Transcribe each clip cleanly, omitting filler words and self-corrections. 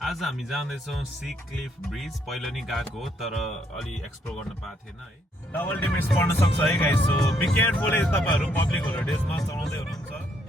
आज हामी जाँदैछौँ सी क्लिफ ब्रिज पहिलो नि गएको हो तर अलि एक्सप्लोर गर्न पाएको थिएन है डबल ड्यामेज पर्न सक्छ है गाइस सो बी केयरफुल तपाईहरु पब्लिक होलिडेजमा चलाउँदै हुनुहुन्छ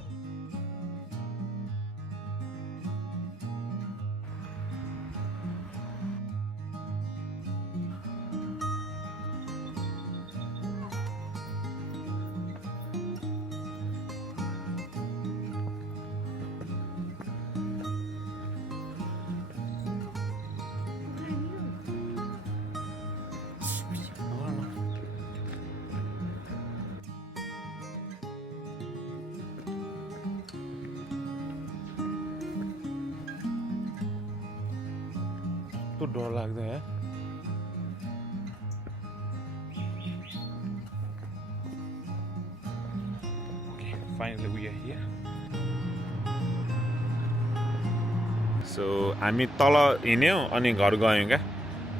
तो डर लाग्दैन है Okay, finally we are here. So हामी तल हिँड्यौं अनि घर गयौं क्या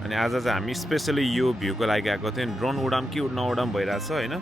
अनि आज चाहिँ हामी स्पेशली यो भ्यूको लागि आएको थियौं ड्रोन उडाम कि नउडाम भइरहेछ हैन